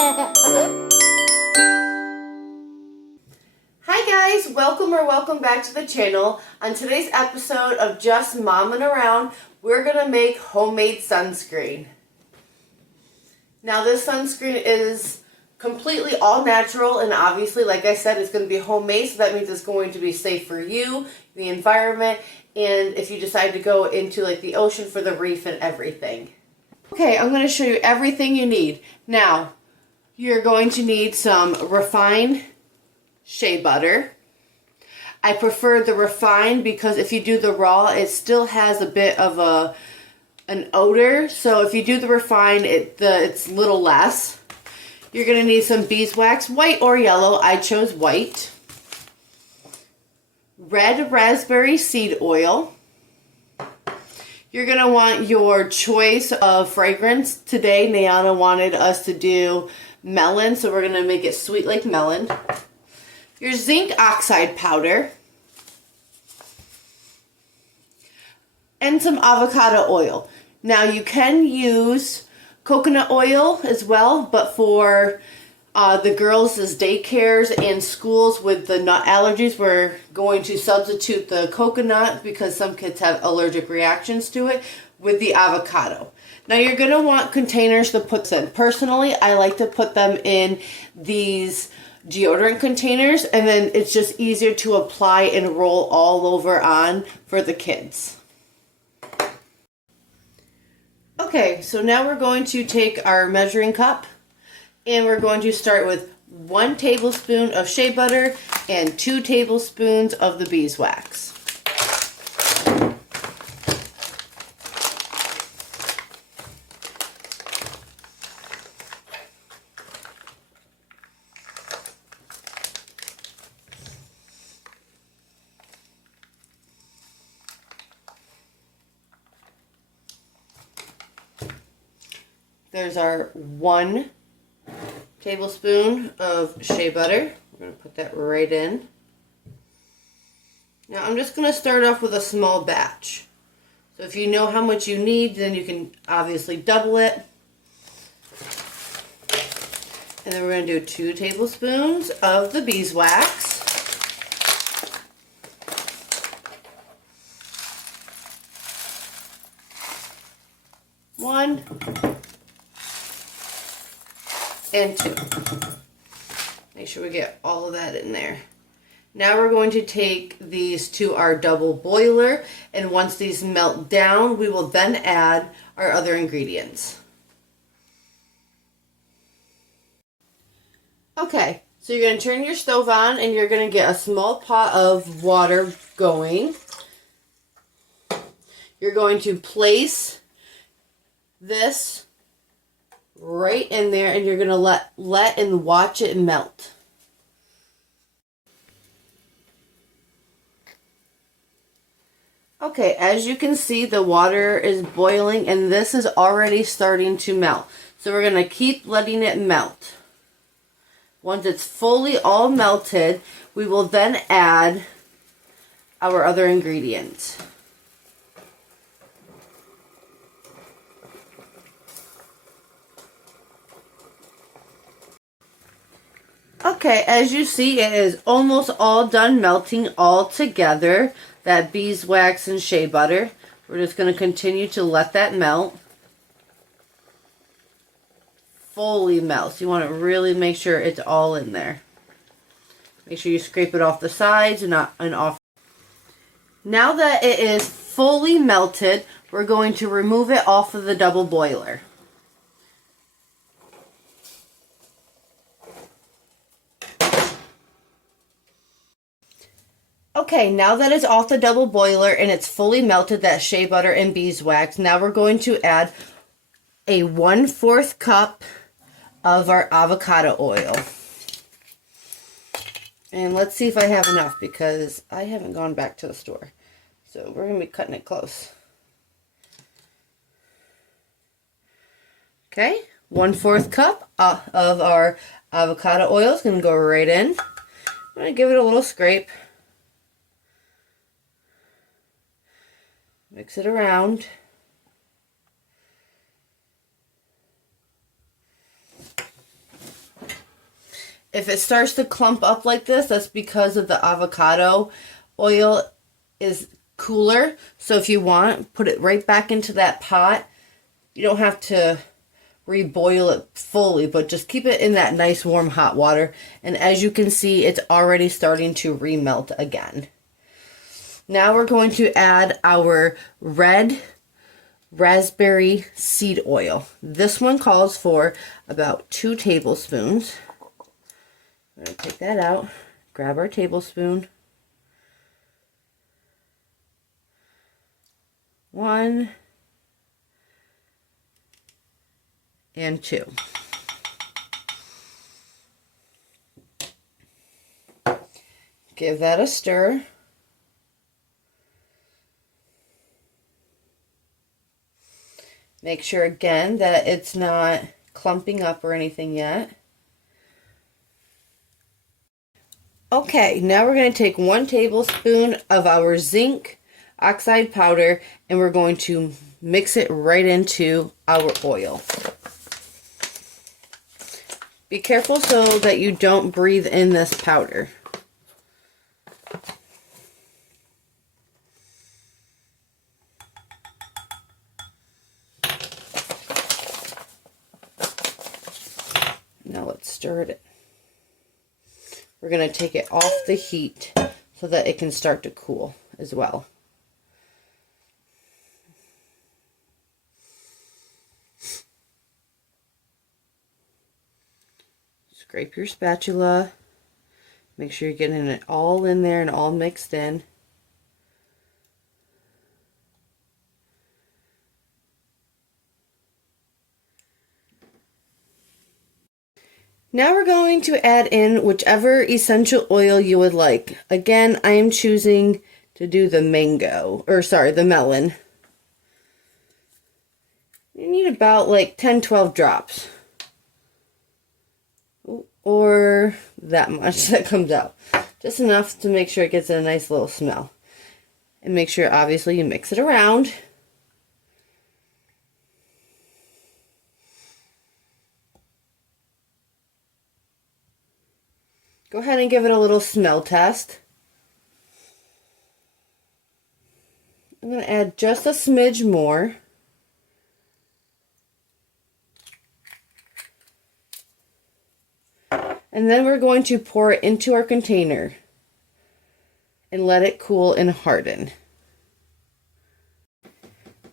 Hi guys, welcome back to the channel. On today's episode of Just Momming Around, we're going to make homemade sunscreen. Now this sunscreen is completely all natural, and obviously, like I said, it's going to be homemade, so that means it's going to be safe for you, the environment, and if you decide to go into like the ocean for the reef and everything. Okay, I'm going to show you everything you need. Now, you're going to need some refined shea butter. I prefer the refined because if you do the raw, it still has a bit of an odor. So if you do the refined, it's a little less. You're going to need some beeswax, white or yellow. I chose white. Red raspberry seed oil. You're going to want your choice of fragrance. Today, Nayana wanted us to do melon, so we're going to make it sweet like melon. Your zinc oxide powder. And some avocado oil. Now, you can use coconut oil as well, but for the girls' daycares and schools with the nut allergies, we're going to substitute the coconut because some kids have allergic reactions to it with the avocado. Now you're going to want containers to put them in. Personally, I like to put them in these deodorant containers, and then it's just easier to apply and roll all over on for the kids. Okay, so now we're going to take our measuring cup, and we're going to start with 1 tablespoon of shea butter and 2 tablespoons of the beeswax. There's our 1 tablespoon of shea butter. We're going to put that right in. Now I'm just going to start off with a small batch. So if you know how much you need, then you can obviously double it. And then we're going to do 2 tablespoons of the beeswax. One. And 2. Make sure we get all of that in there. Now we're going to take these to our double boiler, and once these melt down, we will then add our other ingredients. Okay, so you're going to turn your stove on, and you're going to get a small pot of water going. You're going to place this right in there, and you're going to let and watch it melt. Okay, as you can see, the water is boiling, and this is already starting to melt. So we're going to keep letting it melt. Once it's fully all melted, we will then add our other ingredients. Okay, as you see, it is almost all done melting all together, that beeswax and shea butter. We're just going to continue to let that melt. Fully melt. So you want to really make sure it's all in there. Make sure you scrape it off the sides and off. Now that it is fully melted, we're going to remove it off of the double boiler. Okay, now that it's off the double boiler and it's fully melted, that shea butter and beeswax, now we're going to add a 1/4 cup of our avocado oil. And let's see if I have enough, because I haven't gone back to the store. So we're going to be cutting it close. Okay, 1/4 cup of our avocado oil is going to go right in. I'm going to give it a little scrape. Mix it around. If it starts to clump up like this, that's because of the avocado oil is cooler. So if you want, put it right back into that pot. You don't have to reboil it fully, but just keep it in that nice warm hot water. And as you can see, it's already starting to remelt again. Now we're going to add our red raspberry seed oil. This one calls for about 2 tablespoons. I'm going to take that out, grab our tablespoon. 1 and 2. Give that a stir. Make sure again that it's not clumping up or anything yet. Okay, now we're going to take 1 tablespoon of our zinc oxide powder and we're going to mix it right into our oil. Be careful so that you don't breathe in this powder. Now let's stir it. We're going to take it off the heat so that it can start to cool as well. Scrape your spatula. Make sure you're getting it all in there and all mixed in. Now we're going to add in whichever essential oil you would like. Again, I am choosing to do the the melon. You need about like 10-12 drops. Or that much that comes out. Just enough to make sure it gets a nice little smell. And make sure obviously you mix it around. Go ahead and give it a little smell test. I'm going to add just a smidge more. And then we're going to pour it into our container and let it cool and harden.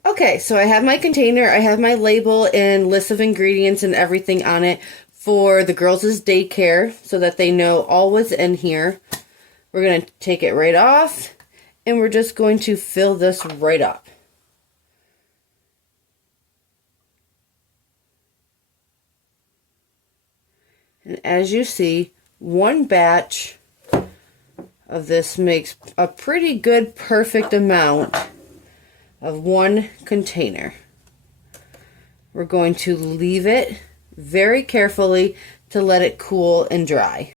Okay, so I have my container, I have my label and list of ingredients and everything on it for the girls' daycare so that they know all what's in here. We're going to take it right off and we're just going to fill this right up. And as you see, 1 batch of this makes a pretty good, perfect amount of 1 container. We're going to leave it very carefully to let it cool and dry.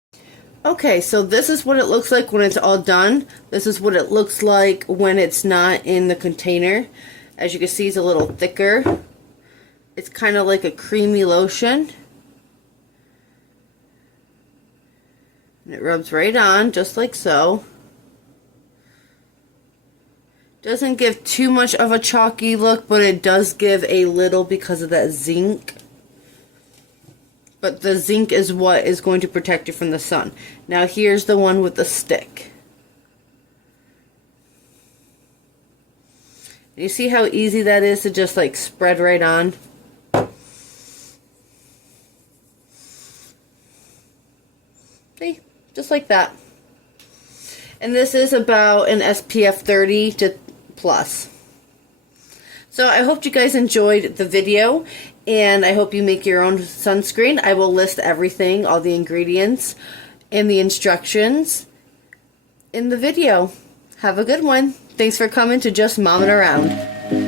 Okay, so this is what it looks like when it's all done. This is what it looks like when it's not in the container. As you can see, it's a little thicker. It's kind of like a creamy lotion. And it rubs right on, just like so. Doesn't give too much of a chalky look, but it does give a little because of that zinc. But the zinc is what is going to protect you from the sun. Now here's the one with the stick. You see how easy that is to just like spread right on? See? Just like that. And this is about an SPF 30 to plus. So I hope you guys enjoyed the video, and I hope you make your own sunscreen. I will list everything, all the ingredients, and the instructions in the video. Have a good one. Thanks for coming to Just Momming Around.